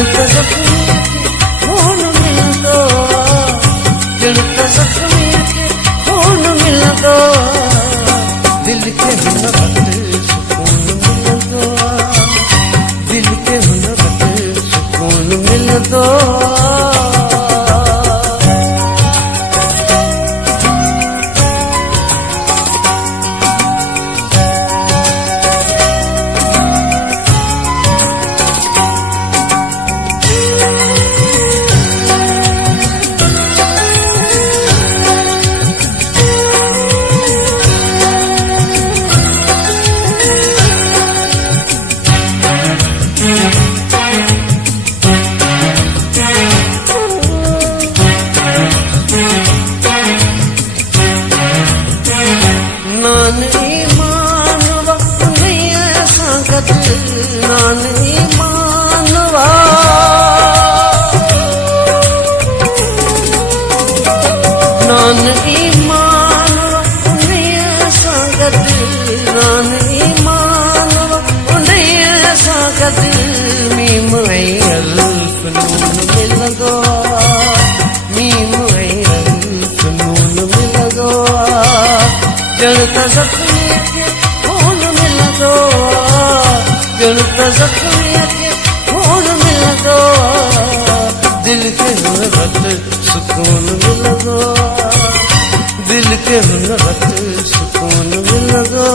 त जख्मी के खून मिलंदो ॼण त जख्मी के खून मिलंदो दिल के हुन वक़्तु सुकून मिलंदो दिल के हुन वक़्तु सुकून मिलंदो नान ईमानवा नान ईमानवा उन्हीअ सां गॾु नान ईमानवा उन्हीअ सां गॾु मीम ऐं अल्फ नून मिलंदो मीम ऐं अल्फ नून मिलंदो ॼण त ज़ख्मी खे खून मिलंदो ॼण त ज़ख्मी खे खून मिलंदो दिल के हुन वक़्तु सुकून मिलंदो दिल के हुन वक़्तु सुकून मिलंदो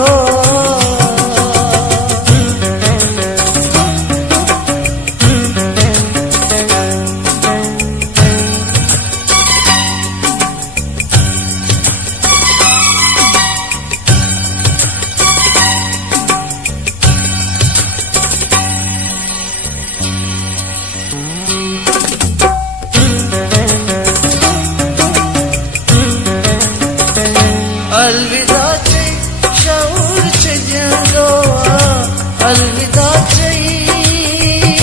अलविदा चई शऊर छॾंदो अलविदा चई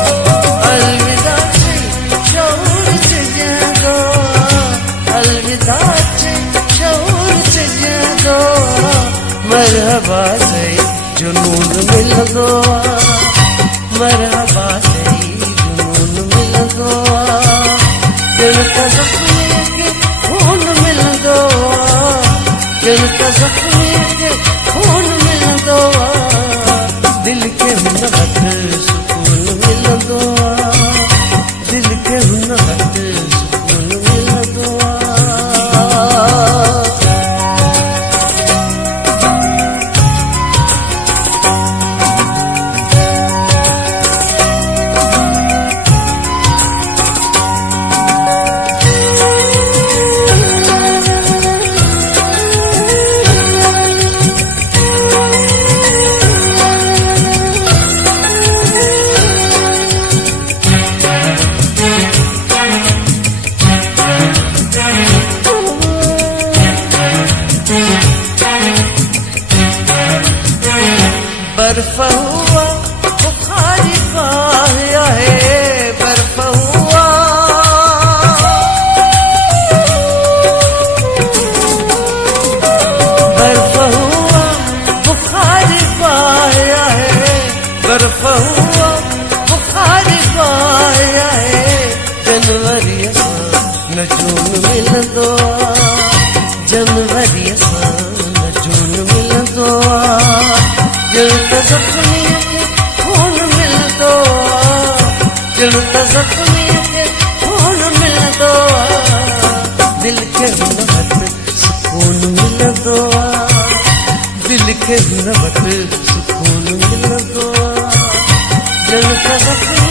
अलविदा चई शऊर छॾंदो अलविदा चई शऊर छॾंदो मरहबा चई जुनून मिलंदो मरहबा चई जुनून मिलंदो ॼण त ज़ख्मी के खून मिलंदो ॼण त ज़ख्मी के खून मिलंदो दिल के हुन वक़्तु सुकून मिलंदो दिल के हुन वक़्तु सुकून मिलंदो बर्फ हुआ बुखारी पाया है बर्फ हुआ बर्फ हुआ बुखारी पाया है बर्फ हुआ बुखारी पाया है जनवरी सां न जून मिलंदो जनवरी सां न जून मिलंदो ॼण त ज़ख्मी खे खून मिलंदो ॼण त ज़ख्मी खे खून मिलंदो दिल के हुन वक़्तु सुकून मिलंदो दिल के हुन वक़्तु सुकून मिलंदो ॼण त ज़ख्मी